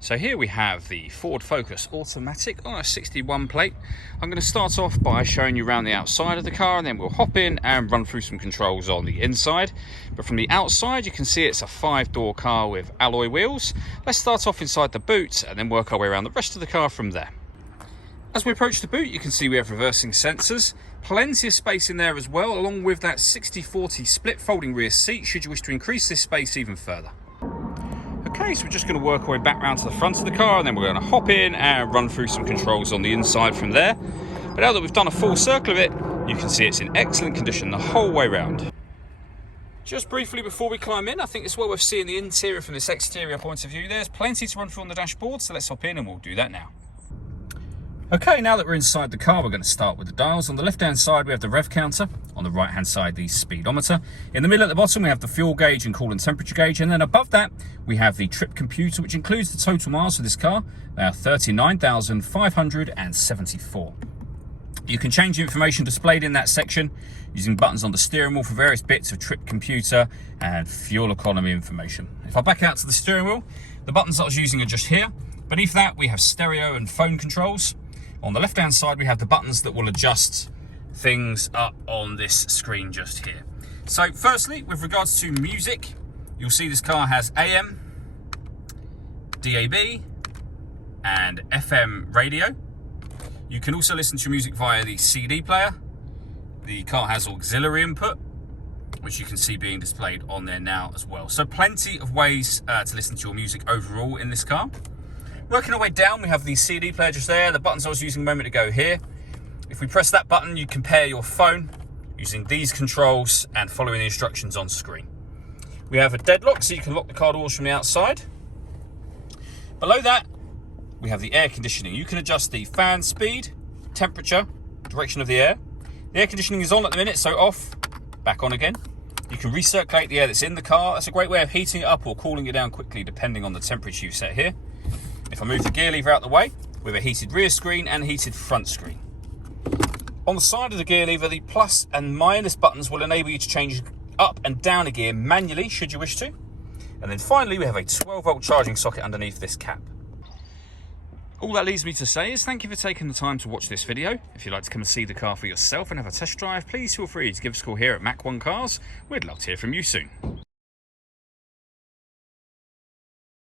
So here we have the Ford Focus Automatic on a 61 plate. I'm going to start off by showing you around the outside of the car, and then we'll hop in and run through some controls on the inside. But from the outside you can see it's a 5-door car with alloy wheels. Let's start off inside the boot and then work our way around the rest of the car from there. As we approach the boot, you can see we have reversing sensors, plenty of space in there as well, along with that 60/40 split folding rear seat should you wish to increase this space even further. Okay, so we're just going to work our way back round to the front of the car, and then we're going to hop in and run through some controls on the inside from there. But now that we've done a full circle of it, you can see it's in excellent condition the whole way round. Just briefly before we climb in, I think it's well worth seeing the interior from this exterior point of view. There's plenty to run through on the dashboard, so let's hop in and we'll do that now. Okay, now that we're inside the car, we're going to start with the dials. On the left-hand side, we have the rev counter. On the right-hand side, the speedometer. In the middle at the bottom, we have the fuel gauge and coolant temperature gauge. And then above that, we have the trip computer, which includes the total miles for this car. They are 39,574. You can change the information displayed in that section using buttons on the steering wheel for various bits of trip computer and fuel economy information. If I back out to the steering wheel, the buttons that I was using are just here. Beneath that, we have stereo and phone controls. On the left-hand side, we have the buttons that will adjust things up on this screen just here. So firstly, with regards to music, you'll see this car has AM, DAB, and FM radio. You can also listen to music via the CD player. The car has auxiliary input, which you can see being displayed on there now as well. So plenty of ways to listen to your music overall in this car. Working our way down, we have the CD player just there. The buttons I was using a moment ago here. If we press that button, you compare your phone using these controls and following the instructions on screen. We have a deadlock, so you can lock the car doors from the outside. Below that, we have the air conditioning. You can adjust the fan speed, temperature, direction of the air. The air conditioning is on at the minute, so off, back on again. You can recirculate the air that's in the car. That's a great way of heating it up or cooling it down quickly, depending on the temperature you set here. If I move the gear lever out the way, we have a heated rear screen and heated front screen. On the side of the gear lever, the plus and minus buttons will enable you to change up and down a gear manually, should you wish to. And then finally, we have a 12-volt charging socket underneath this cap. All that leaves me to say is thank you for taking the time to watch this video. If you'd like to come and see the car for yourself and have a test drive, please feel free to give us a call here at Mach 1 Cars. We'd love to hear from you soon.